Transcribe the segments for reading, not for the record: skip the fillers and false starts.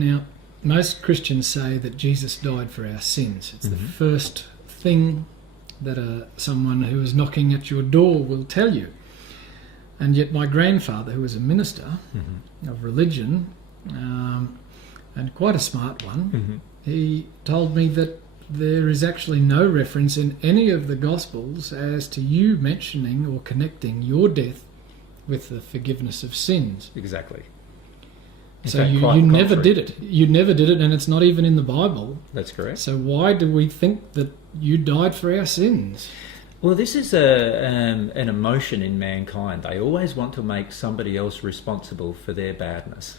Now, most Christians say that Jesus died for our sins. It's the first thing that someone who is knocking at your door will tell you. And yet my grandfather, who was a minister of religion, and quite a smart one, he told me that there is actually no reference in any of the Gospels as to you mentioning or connecting your death with the forgiveness of sins. Exactly. So you never did it. You never did it, and it's not even in the Bible. That's correct. So why do we think that you died for our sins? Well, this is an emotion in mankind. They always want to make somebody else responsible for their badness.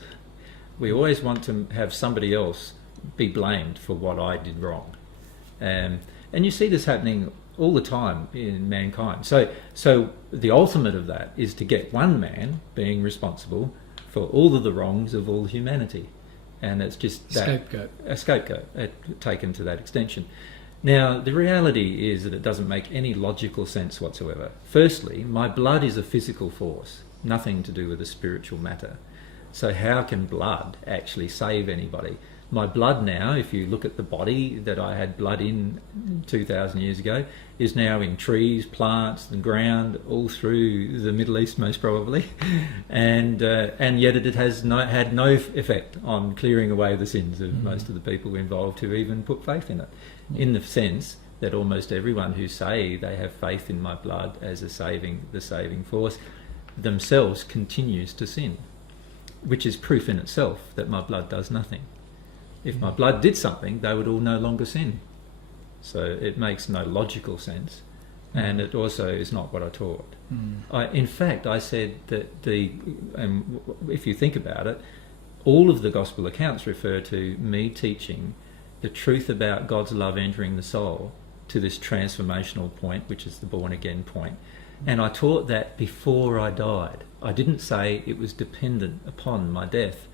We always want to have somebody else be blamed for what I did wrong. And you see this happening all the time in mankind. So the ultimate of that is to get one man being responsible for all of the wrongs of all humanity. And it's just that, a scapegoat taken to that extension. Now, the reality is that it doesn't make any logical sense whatsoever. Firstly, my blood is a physical force, nothing to do with a spiritual matter. So how can blood actually save anybody? My blood now, if you look at the body that I had blood in 2,000 years ago, is now in trees, plants, the ground, all through the Middle East most probably, and yet it has had no effect on clearing away the sins of most of the people involved who even put faith in it, in the sense that almost everyone who say they have faith in my blood as the saving force themselves continues to sin, which is proof in itself that my blood does nothing. If my blood did something, they would all no longer sin. So it makes no logical sense, and it also is not what I taught. In fact, I said that if you think about it, all of the gospel accounts refer to me teaching the truth about God's love entering the soul to this transformational point, which is the born-again point. And I taught that before I died. I didn't say it was dependent upon my death.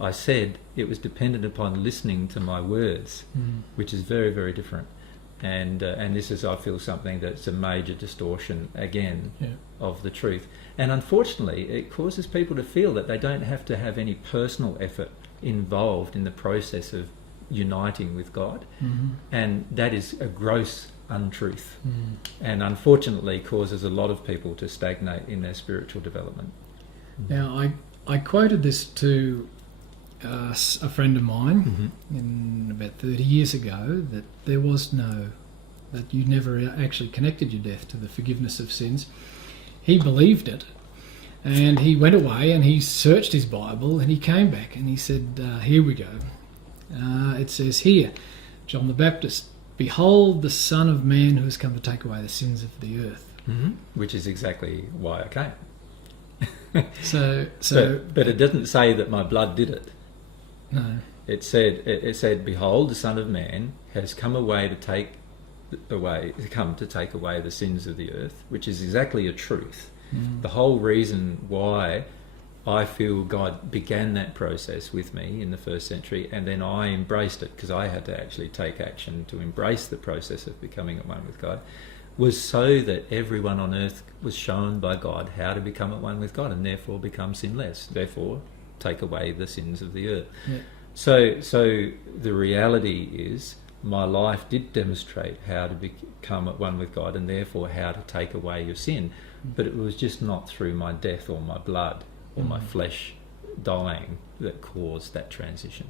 I said it was dependent upon listening to my words, which is very, very different. And this is, I feel, something that's a major distortion, again, of the truth. And unfortunately, it causes people to feel that they don't have to have any personal effort involved in the process of uniting with God. And that is a gross untruth. And unfortunately causes a lot of people to stagnate in their spiritual development. Now, I quoted this to a friend of mine in about 30 years ago, that that you never actually connected your death to the forgiveness of sins. He believed it, and he went away and he searched his Bible, and he came back and he said, here we go. It says here, John the Baptist, behold the Son of Man who has come to take away the sins of the earth. Which is exactly why I came. But it didn't say that my blood did it. No. It said, behold, the Son of Man has come to take away the sins of the earth, which is exactly a truth. The whole reason why I feel God began that process with me in the first century, and then I embraced it, because I had to actually take action to embrace the process of becoming at one with God, was so that everyone on earth was shown by God how to become at one with God, and therefore become sinless, therefore take away the sins of the earth. So the reality is, my life did demonstrate how to become at one with God, and therefore how to take away your sin, but it was just not through my death or my blood or my flesh dying that caused that transition.